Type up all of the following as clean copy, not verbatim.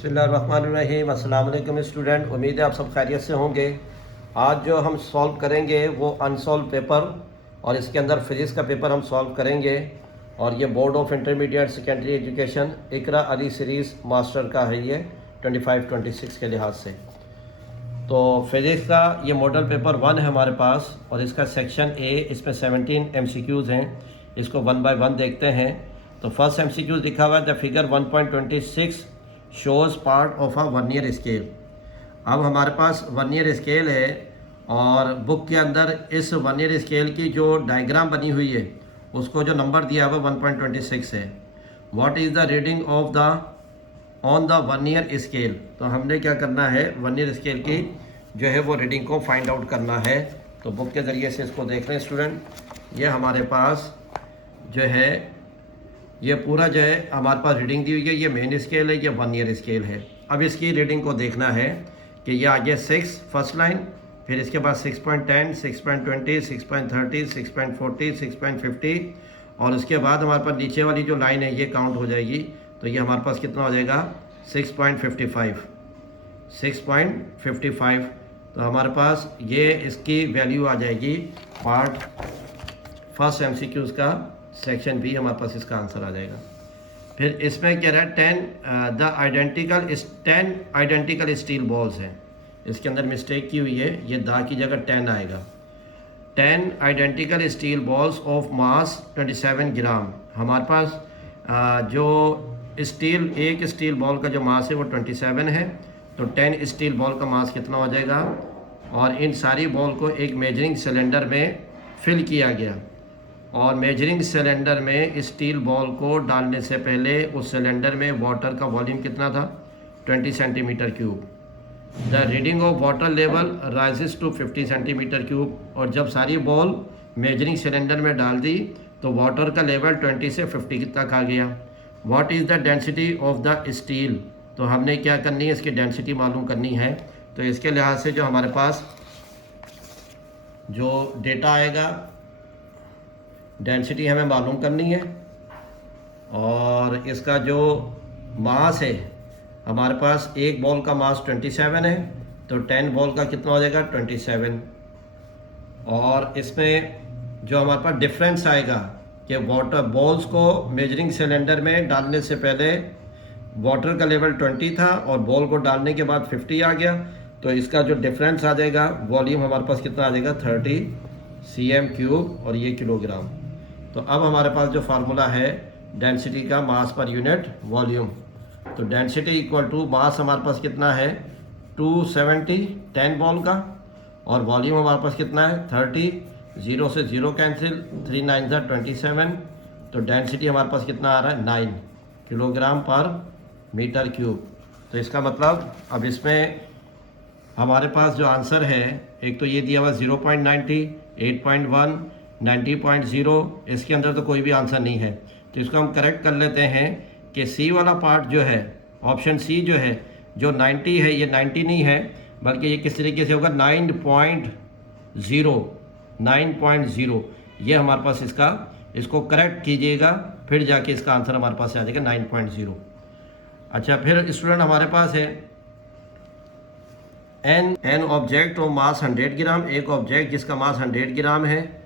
बिस्मिल्लाहिर्रहमानिर्रहीम। अस्सलाम वालेकुम स्टूडेंट, उम्मीद है आप सब खैरियत से होंगे। आज जो हम सॉल्व करेंगे वो अनसॉल्व पेपर और इसके अंदर फिजिक्स का पेपर हम सॉल्व करेंगे। और ये board of intermediate secondary education Iqra Ali series master का है ये 25-26 के लिहाज से। तो फिज़िक्स का ये मॉडल पेपर 1 है हमारे पास और इसका सेक्शन ए, इसमें 17 MCQs हैं। इसको 1 बाय 1 देखते हैं। तो फर्स्ट MCQ लिखा हुआ है the figure 1.26 shows part of a vernier scale. अब हमारे पास वर्नियर स्केल है और बुक के अंदर इस वर्नियर स्केल की जो डायग्राम बनी हुई है उसको जो नंबर दिया हुआ 1.26 है। What is the reading of the on the vernier scale. तो हमने क्या करना है, वर्नियर स्केल की जो है वो रीडिंग को फाइंड आउट करना है। तो बुक के ज़रिए से इसको देख रहे हैं स्टूडेंट। ये हमारे पास जो है ये पूरा जो है हमारे पास रीडिंग दी हुई है। ये मेन स्केल है, ये वर्नियर स्केल है। अब इसकी रीडिंग को देखना है कि ये आगे 6 फर्स्ट लाइन, फिर इसके बाद 6.10, 6.20, 6.30, 6.40, 6.50 और उसके बाद हमारे पास नीचे वाली जो लाइन है ये काउंट हो जाएगी। तो ये हमारे पास कितना हो जाएगा 6.55। 6.55 तो हमारे पास ये इसकी वैल्यू आ जाएगी। पार्ट फर्स्ट MCQs का सेक्शन बी हमारे पास इसका आंसर आ जाएगा। फिर इसमें क्या रहा है 10 आइडेंटिकल स्टील बॉल्स हैं। इसके अंदर मिस्टेक की हुई है, ये दा की जगह 10 आएगा। 10 identical steel balls of mass 27 ग्राम। हमारे पास जो स्टील, एक स्टील बॉल का जो मास है वो 27 है। तो 10 स्टील बॉल का मास कितना हो जाएगा। और इन सारी बॉल को एक मेजरिंग सिलेंडर में फिल किया गया और मेजरिंग सिलेंडर में स्टील बॉल को डालने से पहले उस सिलेंडर में वाटर का वॉल्यूम कितना था 20 centimetre cube. The reading of water level rises to 50 centimetre cube. और जब सारी बॉल मेजरिंग सिलेंडर में डाल दी तो वाटर का लेवल 20 से 50 तक आ गया। What is the density of the steel. तो हमने क्या करनी है, इसकी डेंसिटी मालूम करनी है। तो इसके लिहाज से जो हमारे पास जो डेटा आएगा, डेंसिटी हमें मालूम करनी है। और इसका जो मास है हमारे पास, एक बॉल का मास 27 है तो 10 बॉल का कितना हो जाएगा 27। और इसमें जो हमारे पास डिफरेंस आएगा कि वाटर बॉल्स को मेजरिंग सिलेंडर में डालने से पहले वाटर का लेवल 20 था और बॉल को डालने के बाद 50 आ गया। तो इसका जो डिफरेंस आ जाएगा वॉल्यूम हमारे पास कितना आ जाएगा 30 cm³ और ये किलोग्राम। तो अब हमारे पास जो फार्मूला है डेंसिटी का, मास पर यूनिट वॉल्यूम। तो डेंसिटी इक्वल टू मास हमारे पास कितना है 270 10 बॉल का और वॉल्यूम हमारे पास कितना है 30। 0 से 0 कैंसिल, 3 9 27। तो डेंसिटी हमारे पास कितना आ रहा है 9 किलोग्राम पर मीटर क्यूब। तो इसका मतलब अब इसमें हमारे पास जो आंसर है, एक तो ये दिया हुआ 0.90, 8.1, 90.0, इसके अंदर तो कोई भी आंसर नहीं है। तो इसको हम करेक्ट कर लेते हैं कि सी वाला पार्ट जो है, ऑप्शन सी जो है, जो 90 है ये 90 नहीं है, बल्कि ये किस तरीके से होगा 9.0। 9.0 ये हमारे पास इसको करेक्ट कीजिएगा, फिर जाके इसका आंसर हमारे पास आ जाएगा 9.0। अच्छा, फिर स्टूडेंट हमारे पास है an object of mass 100 gram. एक ऑब्जेक्ट जिसका मास 100 ग्राम है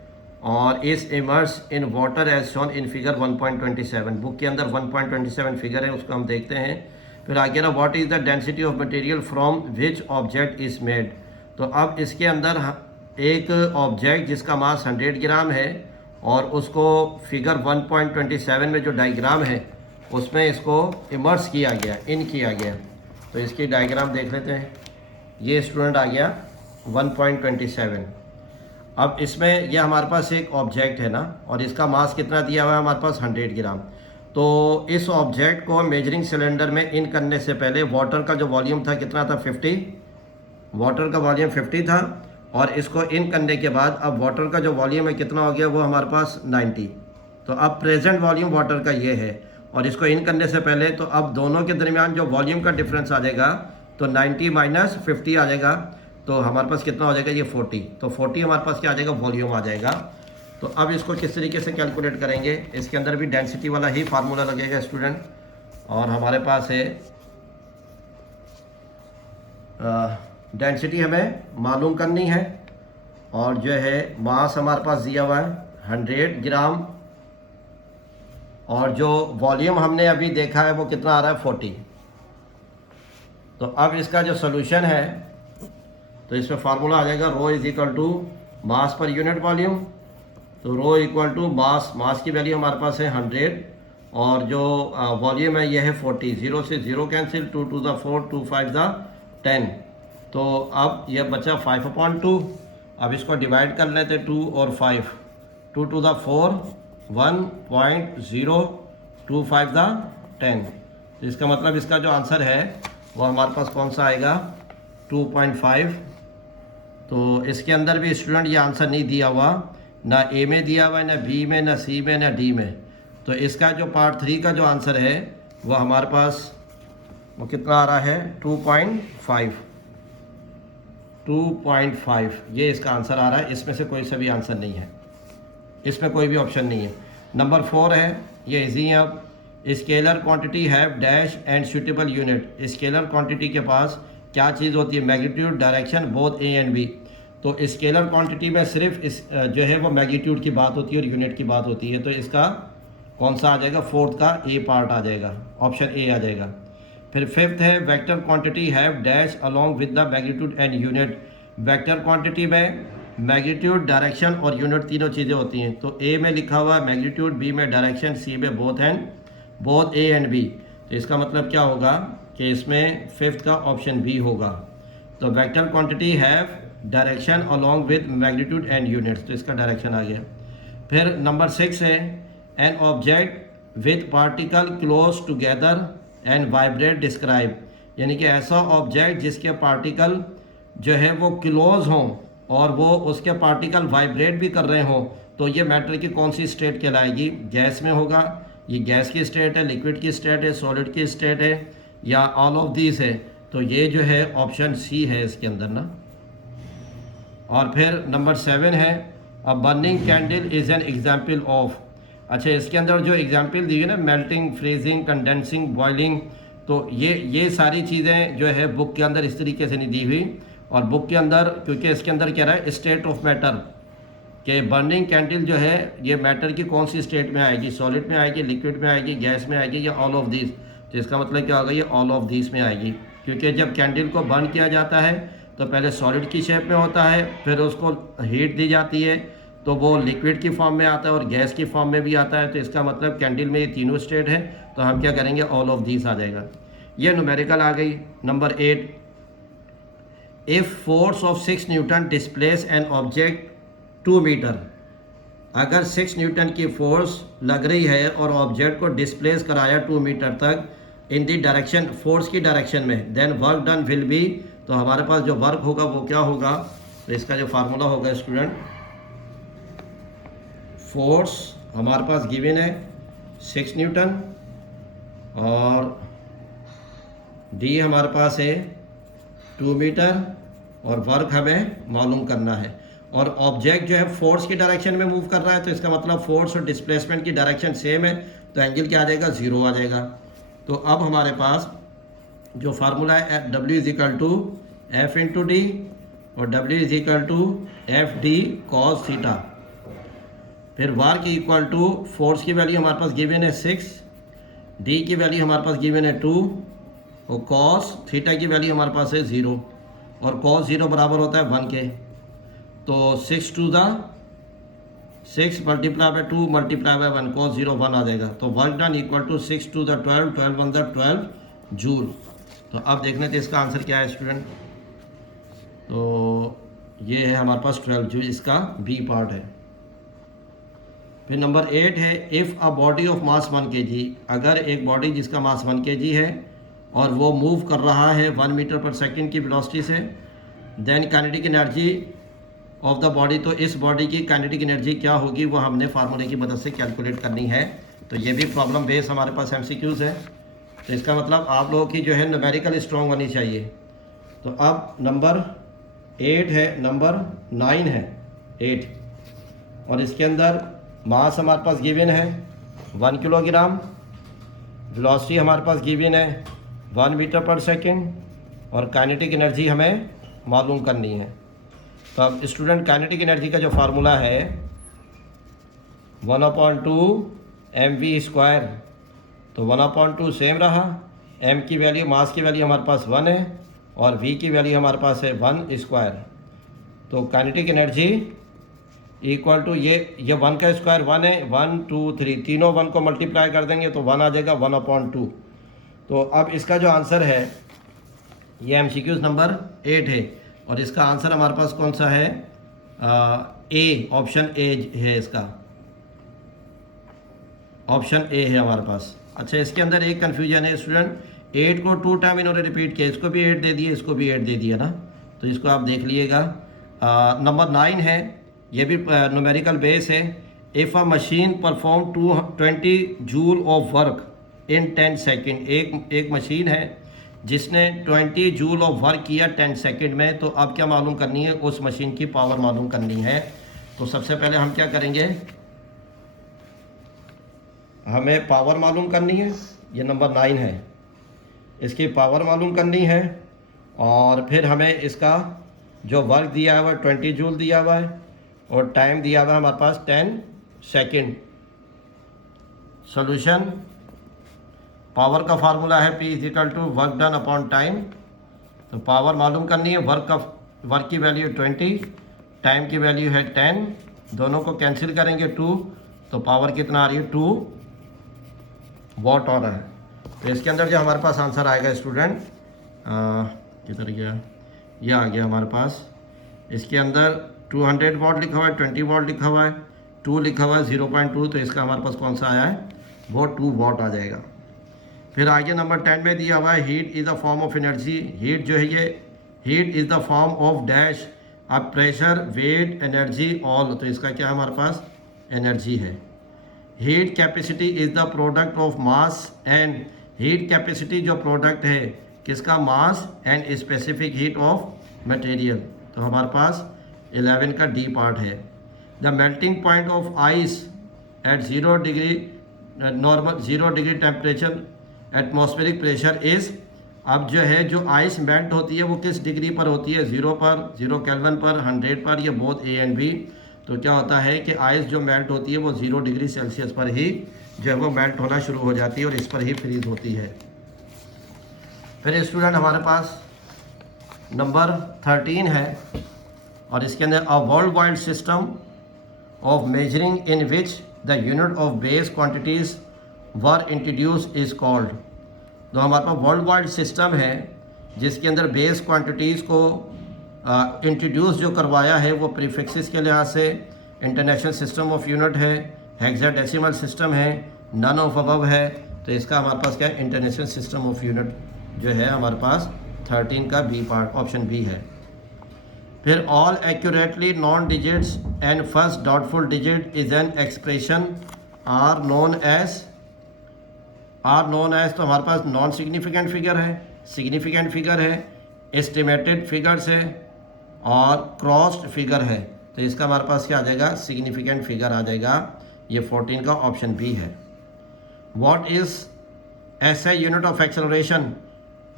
और is immerse in water as shown in figure 1.27। Book के अंदर 1.27 फिगर है, उसको हम देखते हैं। फिर आगे ना what is the density of material from which object is made. तो अब इसके अंदर एक ऑब्जेक्ट जिसका मास 100 ग्राम है और उसको फिगर 1.27 में जो डायग्राम है उसमें इसको इमर्स किया गया, इन किया गया। तो इसकी डायग्राम देख लेते हैं। ये स्टूडेंट आ गया 1.27। अब इसमें यह हमारे पास एक ऑब्जेक्ट है ना, और इसका मास कितना दिया हुआ है हमारे पास 100 ग्राम। तो इस ऑब्जेक्ट को मेजरिंग सिलेंडर में इन करने से पहले वाटर का जो वॉल्यूम था कितना था 50। वाटर का वॉल्यूम 50 था और इसको इन करने के बाद अब वाटर का जो वॉल्यूम है कितना हो गया वो हमारे पास 90। तो अब प्रेजेंट वॉल्यूम वाटर का ये है और इसको इन करने से पहले, तो अब दोनों के दरमियान जो वॉल्यूम का डिफरेंस आ जाएगा तो 90 माइनस 50 आ जाएगा। तो हमारे पास कितना हो जाएगा ये 40। तो 40 हमारे पास क्या आ जाएगा वॉल्यूम आ जाएगा। तो अब इसको किस तरीके से कैलकुलेट करेंगे, इसके अंदर भी डेंसिटी वाला ही फार्मूला लगेगा स्टूडेंट। और हमारे पास है डेंसिटी हमें मालूम करनी है और जो है मास हमारे पास दिया हुआ है 100 ग्राम और जो वॉल्यूम हमने अभी देखा है वो कितना आ रहा है 40। तो अब इसका जो सोल्यूशन है तो इसमें फार्मूला आ जाएगा rho is equal to mass per unit volume. तो रो इक्वल टू मास की वैल्यू हमारे पास है 100 और जो वॉल्यूम है ये है 40। 0 से 0 कैंसिल, 2 to the 4, 2 5 the 10। तो अब ये बचा 5/2। अब इसको डिवाइड कर लेते 2 और 5, 2 to the 4 1.025 the 10। तो इसका मतलब इसका जो आंसर है वो हमारे पास कौन सा आएगा 2.5। तो इसके अंदर भी स्टूडेंट ये आंसर नहीं दिया हुआ, ना ए में दिया हुआ है, ना बी में, ना सी में, ना डी में। तो इसका जो पार्ट 3 का जो आंसर है वो हमारे पास वो कितना आ रहा है 2.5 ये इसका आंसर आ रहा है। इसमें से कोई सा भी आंसर नहीं है, इसमें कोई भी ऑप्शन नहीं है। नंबर 4 है, ये इजी है। अब scalar quantity have dash and suitable unit. Scalar quantity के पास क्या चीज़ होती है, magnitude, direction, both A and B. तो स्केलर क्वांटिटी में सिर्फ इस जो है वो मैग्नीट्यूड की बात होती है और यूनिट की बात होती है। तो इसका कौन सा आ जाएगा, 4th का ए पार्ट आ जाएगा, ऑप्शन ए आ जाएगा। फिर 5th है vector quantity have dash along with the magnitude and unit. Vector quantity में मैग्नीट्यूड, डायरेक्शन और यूनिट तीनों चीज़ें होती हैं। तो ए में लिखा हुआ है मैग्नीट्यूड, बी में डायरेक्शन, सी में बोथ ए एंड बी। तो इसका मतलब क्या होगा कि इसमें 5th का ऑप्शन बी होगा। तो vector quantity have direction along with magnitude and units, तो इसका डायरेक्शन आ गया। फिर नंबर 6 है an object with particle close together and vibrate describe. यानी कि ऐसा ऑब्जेक्ट जिसके पार्टिकल जो है वो क्लोज हों और वो उसके पार्टिकल वाइब्रेट भी कर रहे हों, तो ये मैटर की कौन सी स्टेट कहलाएगी, गैस में होगा, ये गैस की स्टेट है, लिक्विड की स्टेट है, सॉलिड की स्टेट है, या ऑल ऑफ दीज है। तो ये जो है ऑप्शन सी है इसके अंदर ना। और फिर नंबर 7 है अ burning candle is an example of. अच्छा, इसके अंदर जो एग्जाम्पल दी है ना, मेल्टिंग, फ्रीजिंग, कंडेंसिंग, बॉइलिंग, तो ये सारी चीज़ें जो है बुक के अंदर इस तरीके से नहीं दी हुई। और बुक के अंदर क्योंकि इसके अंदर कह रहा है स्टेट ऑफ मैटर, कि बर्निंग कैंडल जो है ये मैटर की कौन सी स्टेट में आएगी, सॉलिड में आएगी, लिक्विड में आएगी, गैस में आएगी, या ऑल ऑफ दीज। तो इसका मतलब क्या होगा, ये ऑल ऑफ दीज में आएगी। क्योंकि जब कैंडल को बर्न किया जाता है तो पहले सॉलिड की शेप में होता है, फिर उसको हीट दी जाती है तो वो लिक्विड की फॉर्म में आता है और गैस की फॉर्म में भी आता है। तो इसका मतलब कैंडल में ये तीनों स्टेट है, तो हम क्या करेंगे, ऑल ऑफ दीज आ जाएगा। ये न्यूमेरिकल आ गई। Number 8, if force of 6 newton displace an object 2 metre. अगर 6 न्यूटन की फोर्स लग रही है और ऑब्जेक्ट को डिस्प्लेस कराया 2 मीटर तक इन दी डायरेक्शन, फोर्स की डायरेक्शन में, then work done will be. तो हमारे पास जो वर्क होगा वो क्या होगा, तो इसका जो फार्मूला होगा स्टूडेंट, फोर्स हमारे पास गिवन है 6 न्यूटन और डी हमारे पास है 2 मीटर और वर्क हमें मालूम करना है। और ऑब्जेक्ट जो है फोर्स की डायरेक्शन में मूव कर रहा है, तो इसका मतलब फोर्स और डिस्प्लेसमेंट की डायरेक्शन सेम है, तो एंगल क्या आ जाएगा, 0 आ जाएगा। तो अब हमारे पास जो फार्मूला है W is equal to F into D और W is equal to F D cos theta. फिर वर्क इक्वल टू फोर्स की वैल्यू हमारे पास गिवन है 6, डी की वैल्यू हमारे पास गिवन है 2 और कॉस थीटा की वैल्यू हमारे पास है 0 और कॉस 0 बराबर होता है 1 के। तो 6 to the 6 multiply by 2 multiply by 1, cos 0 1 आ जाएगा। तो work done equal to 6 to the 12, 12 1 the 12 joule. तो अब देखने थे इसका आंसर क्या है स्टूडेंट, तो ये है हमारे पास 12 जूल, इसका बी पार्ट है। फिर नंबर 8 है if a body of mass 1 kg। अगर एक बॉडी जिसका मास 1 kg है और वो मूव कर रहा है 1 मीटर पर सेकेंड की वेलोसिटी से, then kinetic energy of the body, तो इस बॉडी की काइनेटिक एनर्जी क्या होगी वो हमने फार्मूले की मदद से कैलकुलेट करनी है। तो ये भी प्रॉब्लम बेस हमारे पास MCQs है। तो इसका मतलब आप लोगों की जो है न्यूमेरिकल स्ट्रॉन्ग होनी चाहिए। तो अब नंबर 8 है, नंबर 9 है 8, और इसके अंदर मास हमारे पास गिवन है 1 किलोग्राम, वेलोसिटी हमारे पास गिवन है 1 मीटर पर सेकेंड और काइनेटिक एनर्जी हमें मालूम करनी है। तो अब स्टूडेंट काइनेटिक एनर्जी का जो फार्मूला है 1/2 mv²। तो 1/2 सेम रहा, m की वैल्यू, मास की वैल्यू हमारे पास 1 है और v की वैल्यू हमारे पास है 1²। तो काइनेटिक एनर्जी इक्वल टू ये 1 का स्क्वायर 1 है, 1 2 3 तीनों 1 को मल्टीप्लाई कर देंगे तो 1 आ जाएगा 1/2। तो अब इसका जो आंसर है ये MCQ नंबर 8 है और इसका आंसर हमारे पास कौन सा है? ए, ऑप्शन ए है इसका, ऑप्शन ए है हमारे पास। अच्छा, इसके अंदर एक कन्फ्यूजन है स्टूडेंट, 8 को 2 टाइम इन्होंने रिपीट किया, इसको भी 8 दे दिए, इसको भी 8 दे दिया ना, तो इसको आप देख लीजिएगा। नंबर 9 है, ये भी न्यूमेरिकल बेस है। If a machine perform 20 joule of work in 10 second, एक मशीन है जिसने 20 जूल ऑफ वर्क किया 10 सेकेंड में, तो अब क्या मालूम करनी है? उस मशीन की पावर मालूम करनी है। तो सबसे पहले हम क्या करेंगे, हमें पावर मालूम करनी है, ये नंबर 9 है, इसकी पावर मालूम करनी है और फिर हमें इसका जो वर्क दिया हुआ है 20 जूल दिया हुआ है और टाइम दिया हुआ है हमारे पास 10 सेकेंड। सॉल्यूशन, पावर का फार्मूला है P = work done upon time. तो पावर मालूम करनी है, वर्क की वैल्यू 20, टाइम की वैल्यू है 10, दोनों को कैंसिल करेंगे 2, तो पावर कितना आ रही है? 2 वॉट आ रहा है। तो इसके अंदर जो हमारे पास आंसर आएगा स्टूडेंट, किधर गया, ये आ गया हमारे पास। इसके अंदर 200 वॉट लिखा हुआ है, 20 वॉट लिखा हुआ है, 2 लिखा हुआ है, 0.2, तो इसका हमारे पास कौन सा आया है? वो 2 वॉट आ जाएगा। फिर आगे नंबर 10 में दिया हुआ है heat is the form of energy. Heat जो है ये, heat is the form of dash अब प्रेशर, वेट, एनर्जी, ऑल। तो इसका क्या है हमारे पास? एनर्जी है। Heat capacity is the product of mass and, heat capacity जो प्रोडक्ट है किसका? Mass and specific heat of material. तो हमारे पास 11 का डी पार्ट है। The melting point of ice eight 0 degree normal 0 degree temperature atmospheric pressure is, अब जो है जो आइस मेल्ट होती है वो किस डिग्री पर होती है? 0 पर, 0 केल्विन पर, 100 पर, ये बोथ ए एंड बी। तो क्या होता है कि आइस जो मेल्ट होती है वो 0 डिग्री सेल्सियस पर ही जो है वो मेल्ट होना शुरू हो जाती है और इस पर ही फ्रीज होती है। फिर स्टूडेंट हमारे पास नंबर 13 है और इसके अंदर a world wide system of measuring in which the unit of base quantities were introduce is called. तो हमारे पास वर्ल्ड वाइड सिस्टम है जिसके अंदर बेस क्वांटिटीज़ को इंट्रोड्यूस जो करवाया है वो प्रीफिक्सेस के लिहाज से इंटरनेशनल सिस्टम ऑफ यूनिट है, हेक्साडेसिमल सिस्टम है, नन ऑफ अबव है। तो इसका हमारे पास क्या है? इंटरनेशनल सिस्टम ऑफ यूनिट जो है हमारे पास 13 का बी पार्ट, ऑप्शन बी है। फिर all accurately known digits and first doubtful digit is an expression are known as, तो हमारे पास नॉन सिग्निफिकेंट फिगर है, सिग्निफिकेंट फिगर है, एस्टिमेटेड फिगर्स है और क्रॉस्ड फिगर है। तो इसका हमारे पास क्या आ जाएगा? सिग्निफिकेंट फिगर आ जाएगा। ये 14 का ऑप्शन बी है। What is SI unit of acceleration?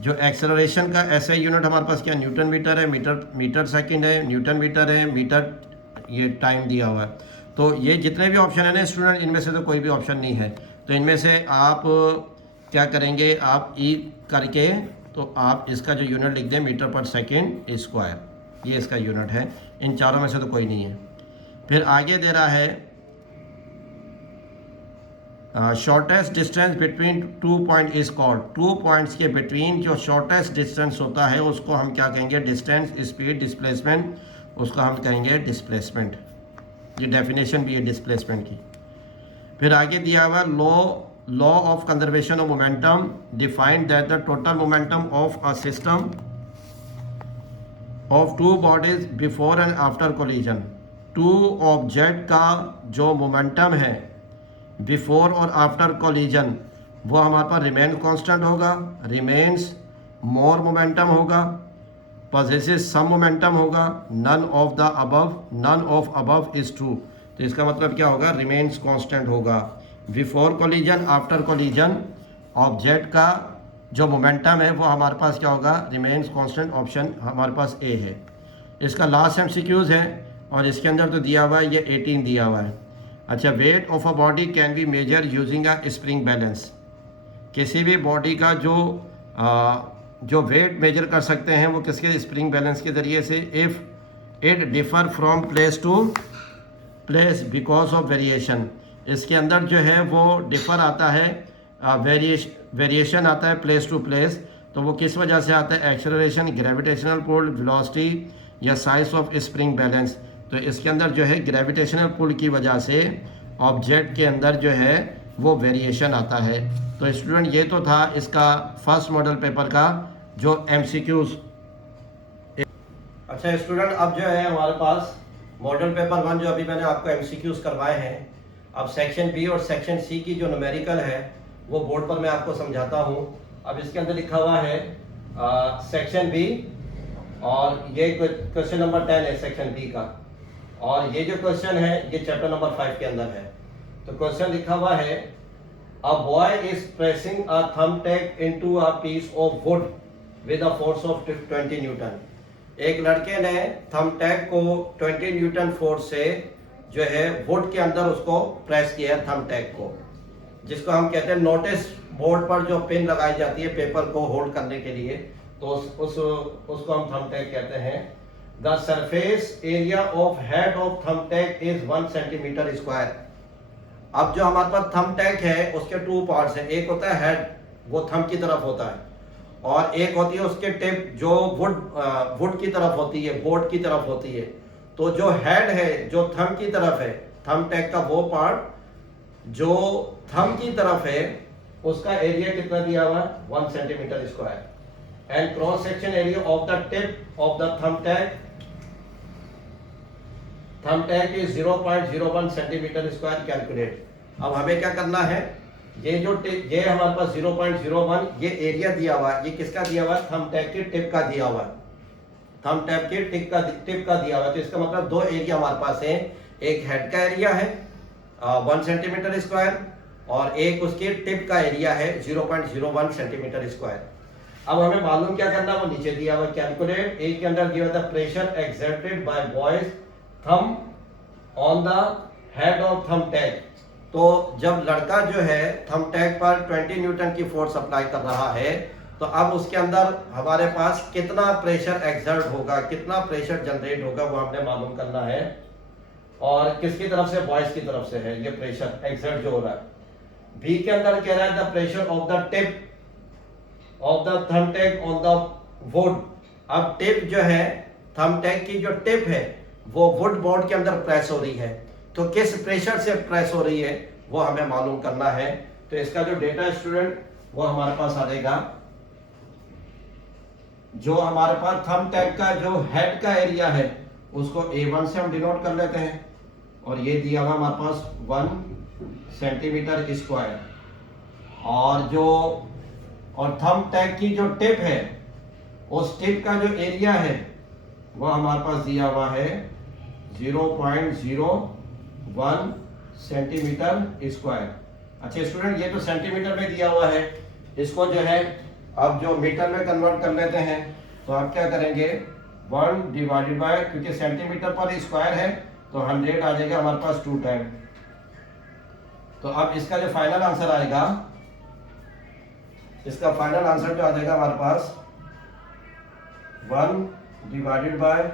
जो एक्सेलरेशन का एसआई यूनिट हमारे पास क्या? न्यूटन मीटर है, मीटर सेकंड है, न्यूटन मीटर है, मीटर ये टाइम दिया हुआ है। तो ये जितने भी ऑप्शन है ना स्टूडेंट, इनमें से तो कोई भी ऑप्शन नहीं है। तो इनमें से आप क्या करेंगे? आप ई करके तो आप इसका जो यूनिट लिख दें मीटर पर सेकेंड स्क्वायर, ये इसका यूनिट है। इन चारों में से तो कोई नहीं है। फिर आगे दे रहा है shortest distance between 2 point is called. 2 points के बिटवीन जो शॉर्टेस्ट डिस्टेंस होता है उसको हम क्या कहेंगे? डिस्टेंस, स्पीड, डिस्प्लेसमेंट, उसको हम कहेंगे डिस्प्लेसमेंट। ये डेफिनेशन भी है डिस्प्लेसमेंट की। फिर आगे दिया हुआ law of conservation of momentum defined that the total momentum of a system of 2 bodies before and after collision. 2 object का जो मोमेंटम है बिफोर और आफ्टर कोलिजन वो हमारे पास रिमेन कांस्टेंट होगा, रिमेन्स मोर मोमेंटम होगा, पॉजेसेस सम मोमेंटम होगा, none of the above, none of above is true. तो इसका मतलब क्या होगा? रिमेन्स कांस्टेंट होगा। Before collision, after collision object का जो मोमेंटम है वो हमारे पास क्या होगा, रिमेन्स कांस्टेंट, ऑप्शन हमारे पास ए है। इसका लास्ट एमसीक्यूज है और इसके अंदर तो दिया हुआ है ये 18 दिया हुआ है। अच्छा, weight of a body can be measure using a spring balance. किसी भी बॉडी का जो वेट मेजर कर सकते हैं वो किसके, स्प्रिंग बैलेंस के ज़रिए से। If it differ from place to place because of variation, इसके अंदर जो है वो डिफ़र आता है, वेरिएशन आता है प्लेस टू प्लेस, तो वो किस वजह से आता है, एक्सेलरेशन, ग्रेविटेशनल पुल, वेलोसिटी या साइज ऑफ स्प्रिंग बैलेंस। तो इसके अंदर जो है ग्रेविटेशनल पुल की वजह से ऑब्जेक्ट के अंदर जो है वो वेरिएशन आता है। तो स्टूडेंट ये तो था इसका फर्स्ट मॉडल पेपर का जो एमसीक्यूज। अच्छा स्टूडेंट, अब जो है हमारे पास मॉडल पेपर 1 जो अभी मैंने आपको एमसीक्यूज करवाए हैं, अब सेक्शन बी और सेक्शन सी की जो न्यूमेरिकल है वो बोर्ड पर मैं आपको समझाता हूँ। अब इसके अंदर लिखा हुआ है सेक्शन बी, और ये क्वेश्चन नंबर 10 है सेक्शन बी का, और ये जो क्वेश्चन है ये चैप्टर नंबर 5 के अंदर है। तो क्वेश्चन लिखा हुआ है, a boy is pressing a thumbtack into a piece of wood with a force of 20 newton. एक लड़के ने थंबटैक को 20 न्यूटन फोर्स से जो है वुड के अंदर उसको प्रेस किया है, थंबटैक को, जिसको हम कहते हैं नोटिस बोर्ड पर जो पिन लगाई जाती है पेपर को होल्ड करने के लिए, तो उसको हम थंबटैक कहते हैं। The surface area of head of thumbtack is 1 centimetre square. अब जो हमारे पास थंबटैक है उसके 2 पार्ट्स हैं, एक होता है हेड, वो थंब की तरफ होता है, और एक होती है उसके टिप जो वुड की तरफ होती है, बोर्ड की तरफ होती है। तो जो हेड है जो थंब की तरफ है, थंबटैक का वो पार्ट जो थंब की तरफ है उसका एरिया कितना दिया हुआ है, 1 centimetre square. And cross section area of the tip of the thumbtack is 0.01 centimetre square calculate. अब हमें क्या करना है, ये हमारे पास 0.01 ये एरिया दिया हुआ है, ये किसका दिया हुआ है, थंबटैक की टिप का दिया हुआ है, थंबटैक की टिप का दिया हुआ है। तो इसका मतलब 2 एरिया हमारे पास है, एक हेड का एरिया है 1 सेंटीमीटर स्क्वायर, और एक उसके टिप का एरिया है 0.01 सेंटीमीटर स्क्वायर। अब हमें मालूम क्या करना, वो नीचे दिया हुआ कैलकुलेट। एक के अंदर दिया हुआ था pressure exerted by boy's thumb on the head of thumbtack. तो जब लड़का जो है थंबटैक पर 20 न्यूटन की फोर्स अप्लाई कर रहा है, तो अब उसके अंदर हमारे पास कितना प्रेशर एक्सर्ट होगा, कितना प्रेशर जनरेट होगा, वो हमने मालूम करना है। और किसकी तरफ से, बॉयज की तरफ से है ये प्रेशर एक्सर्ट जो हो रहा है। बी के अंदर कह रहा है the pressure of the tip of the thumbtack on the wood. अब टिप जो है, थंबटैक की जो टिप है वो वुड बोर्ड के अंदर प्रेस हो रही है, तो किस प्रेशर से प्रेस हो रही है वो हमें मालूम करना है। तो इसका जो डेटा स्टूडेंट वो हमारे पास आ जाएगा, जो हमारे पास थंबटैक का जो हेड का एरिया है उसको A1 से हम डिनोट कर लेते हैं, और ये दिया हुआ हमारे पास 1 सेंटीमीटर स्क्वायर, और थंबटैक की जो टिप है उस टिप का जो एरिया है वो हमारे पास दिया हुआ है 0.01 सेंटीमीटर स्क्वायर। अच्छा स्टूडेंट, ये तो सेंटीमीटर में दिया हुआ है, इसको जो है अब जो मीटर में कन्वर्ट कर लेते हैं। तो आप क्या करेंगे, 1 डिवाइडेड बाय, क्योंकि सेंटीमीटर पर स्क्वायर है तो 100 आ जाएगा हमारे पास 2 टाइम। तो अब इसका जो फाइनल आंसर आएगा, इसका फाइनल आंसर जो आ जाएगा हमारे पास 1 डिवाइडेड बाय,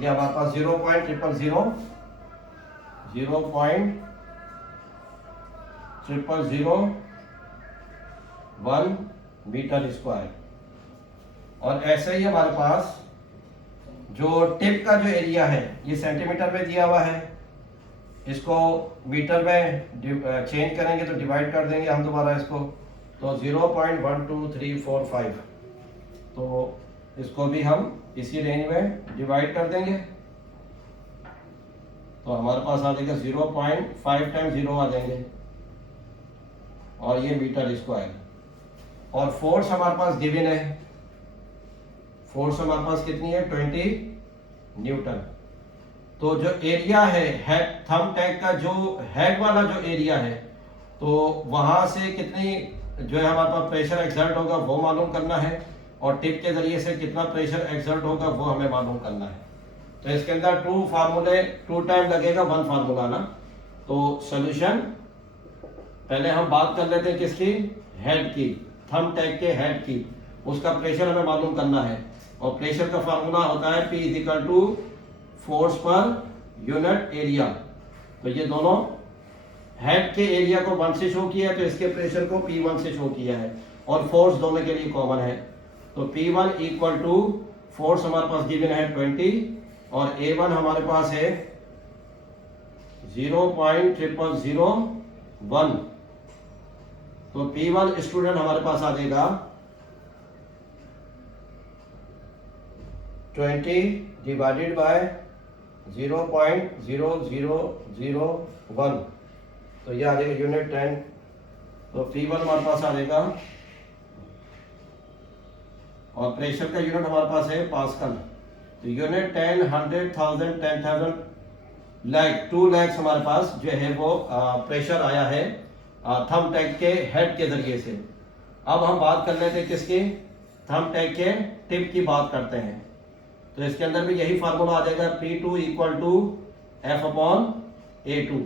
ये हमारे पास 0.00001 मीटर स्क्वायर। और ऐसे ही हमारे पास जो टिप का जो एरिया है ये सेंटीमीटर में दिया हुआ है, इसको मीटर में चेंज करेंगे तो डिवाइड कर देंगे हम दोबारा इसको, तो 0.12345, तो इसको भी हम इसी रेंज में डिवाइड कर देंगे, तो हमारे पास आ जाएगा 0.5 टाइम 0 आ जाएंगे, और ये मीटर स्क्वायर। और फोर्स हमारे पास गिवन है, फोर्स हमारे पास कितनी है, 20 न्यूटन। तो जो एरिया है थंबटैक का जो हेड वाला जो एरिया है, तो वहां से कितनी जो है हमारे पास प्रेशर एक्सर्ट होगा वो मालूम करना है, और टिप के जरिए से कितना प्रेशर एक्सर्ट होगा वो हमें मालूम करना है। तो इसके अंदर 2 फार्मूले, 2 टाइम लगेगा 1 फार्मूला ना। तो सॉल्यूशन पहले हम बात कर लेते हैं किसकी, हेड की, थंब टैग के हेड की, उसका प्रेशर हमें मालूम करना है। और प्रेशर का फार्मूला होता है P is equal to force per unit area. तो ये दोनों हेड के एरिया को 1 से शो किया है, तो इसके प्रेशर को P1 से शो किया है, और फोर्स दोनों के लिए कॉमन है। तो P1 इक्वल टू फोर्स हमारे पास गिवन है 20, और A1 हमारे पास है 0.0001। तो P1 स्टूडेंट हमारे पास आ जाएगा 20 डिवाइडेड बाय 0.0001, तो ये आ जाएगा यूनिट 10। तो P1 हमारे पास आ जाएगा, और प्रेशर का यूनिट हमारे पास है पास्कल। तो यूनिट 10, 100,000, 10,000, लाख, 2 लाख हमारे पास जो है वो प्रेशर आया है थंब टैग के हेड के जरिए से। अब हम बात कर लेते हैं किसकी, थंब टैग के टिप की बात करते हैं। तो इसके अंदर भी यही फार्मूला आ जाएगा, P2 equal to F upon A2।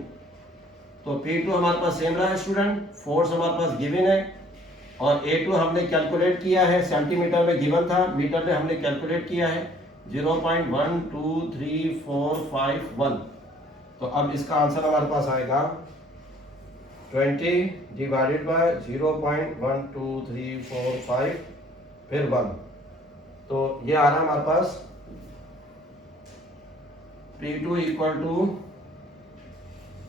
तो P2 हमारे पास सेम रहा है स्टूडेंट, फोर्स हमारे पास गिवन है, और A2 हमने कैलकुलेट किया है, सेंटीमीटर में गिवन था, मीटर में हमने कैलकुलेट किया है 0.123451। तो अब इसका आंसर हमारे पास आएगा 20 डिवाइडेड बाय 0.12345 फिर 1। तो ये आ रहा है हमारे पास P2 इक्वल टू,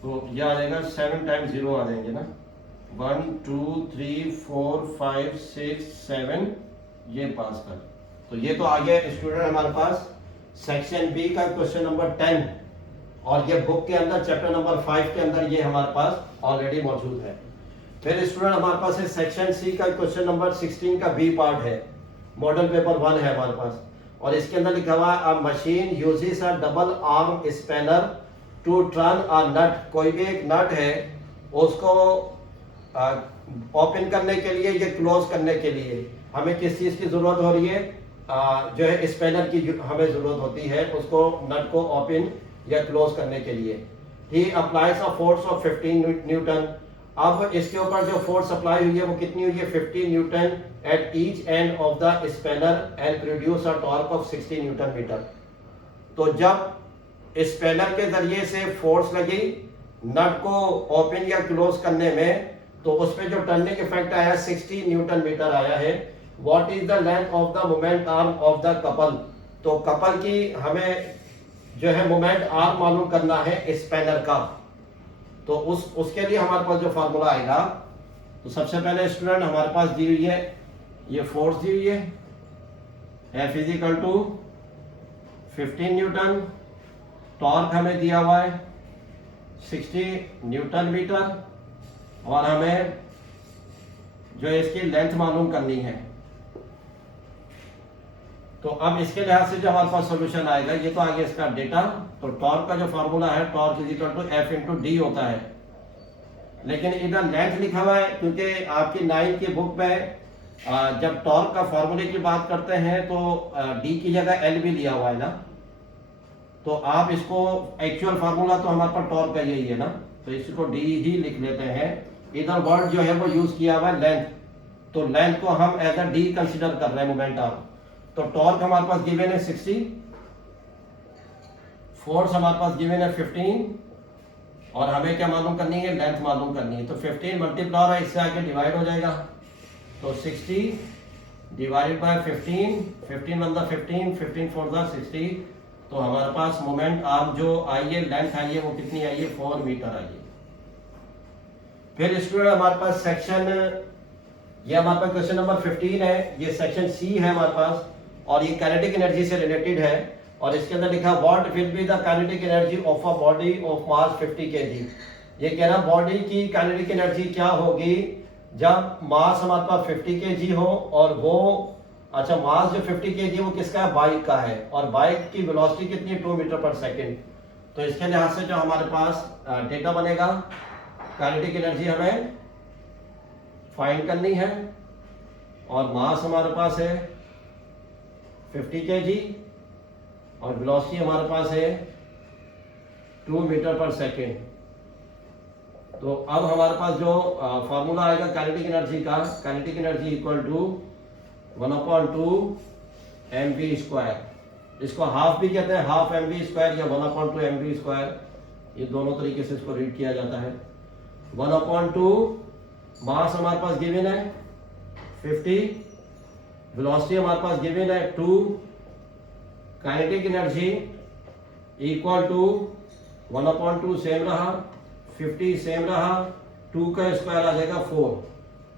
तो ये आ जाएगा 7 टाइम्स 0 आ जाएंगे ना, 1 2 3 4 5 6 7, ये पास कर। तो ये तो आ गया स्टूडेंट हमारे पास सेक्शन बी का क्वेश्चन नंबर 10, और ये बुक के अंदर चैप्टर नंबर 5 के अंदर ये हमारे पास ऑलरेडी मौजूद है। फिर स्टूडेंट हमारे पास है सेक्शन सी का क्वेश्चन नंबर 16 का बी पार्ट है, मॉडल पेपर 1 है हमारे पास, और इसके अंदर लिखा हुआ है a machine uses a double arm spanner to turn a nut. कोई भी एक नट है उसको ओपन करने के लिए या क्लोज करने के लिए हमें किस चीज की जरूरत हो रही है, जो है स्पैनर की हमें जरूरत होती है उसको नट को ओपन या क्लोज करने के लिए। He applies a force of 15 newton. अब इसके ऊपर जो फोर्स अप्लाई हुई है वो कितनी हुई है, 15 newton at each end of the spanner and produce a torque of 60 newton metre. तो जब स्पैनर के जरिए से फोर्स लगी नट को ओपन या क्लोज करने में, तो उसमें जो टर्निंग इफेक्ट आया 60 न्यूटन मीटर आया है। What is the length of the moment arm of the couple. तो कपल की हमें जो है मोमेंट आर्म मालूम करना है स्पैनर का। तो उसके लिए हमारे पास जो फार्मूला आएगा, तो सबसे पहले स्टूडेंट हमारे पास दी हुई है ये फोर्स दी हुई है, F is equal to 15 newton, torque हमें दिया हुआ है 60 न्यूटन मीटर, और हमें जो इसकी लेंथ मालूम करनी है। तो अब इसके लिहाज से जो हमारे पास सॉल्यूशन आएगा, ये तो आगे इसका डेटा। तो टॉर्क का जो फार्मूला है torque is equal to F into D होता है, लेकिन इधर लेंथ लिखा हुआ है क्योंकि आपकी 9 की बुक में जब टॉर्क का फार्मूले की बात करते हैं तो डी की जगह एल भी लिया हुआ है ना। तो आप इसको एक्चुअल फार्मूला तो हमारे पास टॉर्क का यही है ना, तो इसको डी ही लिख लेते हैं। इधर वर्ड जो है वो यूज किया हुआ है लेंथ, तो लेंथ को हम एज अ डी कंसीडर कर रहे हैं मोमेंट आर्म। तो टॉर्क हमारे पास गिवन है 60, फोर्स हमारे पास गिवन है 15, और हमें क्या मालूम करनी है, लेंथ मालूम करनी है। तो 15 मल्टीप्लाई है, इससे आगे डिवाइड हो जाएगा, तो 60 divided by 15, 15 one the 15, 15 four the 60। तो हमारे पास मोमेंट आर्म जो आई है, लेंथ आई है, वो कितनी आई है, 4 मीटर आई है। फिर स्टूडेंट हमारे पास सेक्शन, ये हमारे पास क्वेश्चन नंबर 15 है, ये सेक्शन सी है हमारे पास, और ये काइनेटिक एनर्जी से रिलेटेड है। और इसके अंदर लिखा what will be the kinetic energy of a body of mass 50 kg। ये कह रहा बॉडी की काइनेटिक एनर्जी क्या होगी जब मास हमारे पास 50 kg हो, और वो अच्छा मास जो 50 kg वो किसका है, बाइक का है, और बाइक की वेलोसिटी कितनी है, 2 मीटर पर सेकेंड। तो इसके लिहाज से जो हमारे पास डेटा बनेगा, काइनेटिक एनर्जी हमें फाइंड करनी है और मास हमारे पास है 50 kg और वेलोसिटी हमारे पास है 2 मीटर पर सेकेंड। तो अब हमारे पास जो फार्मूला आएगा काइनेटिक एनर्जी का, kinetic energy equal to 1/2 mv²। इसको हाफ भी कहते हैं, हाफ mv² या 1/2 mv², ये दोनों तरीके से इसको रीड किया जाता है। 1/2 मास हमारे पास गिवन है 50, वेलोसिटी हमारे पास गिवन है 2, kinetic energy equal to 1/2 same रहा, 50 सेम रहा, 2 का स्क्वायर आ जाएगा 4,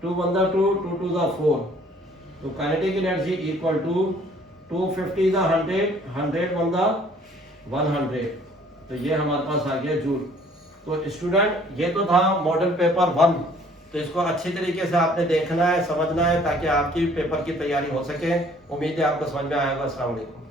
2 1 2, 2 2 4। तो काइनेटिक एनर्जी इक्वल टू 250 100, 100 100। तो ये हमारे पास आ गया जूल। तो स्टूडेंट ये तो था मॉडल पेपर 1, तो इसको अच्छी तरीके से आपने देखना है, समझना है, ताकि आपकी पेपर की तैयारी हो सके। उम्मीद है आपको समझ में आएगा। अस्सलाम वालेकुम।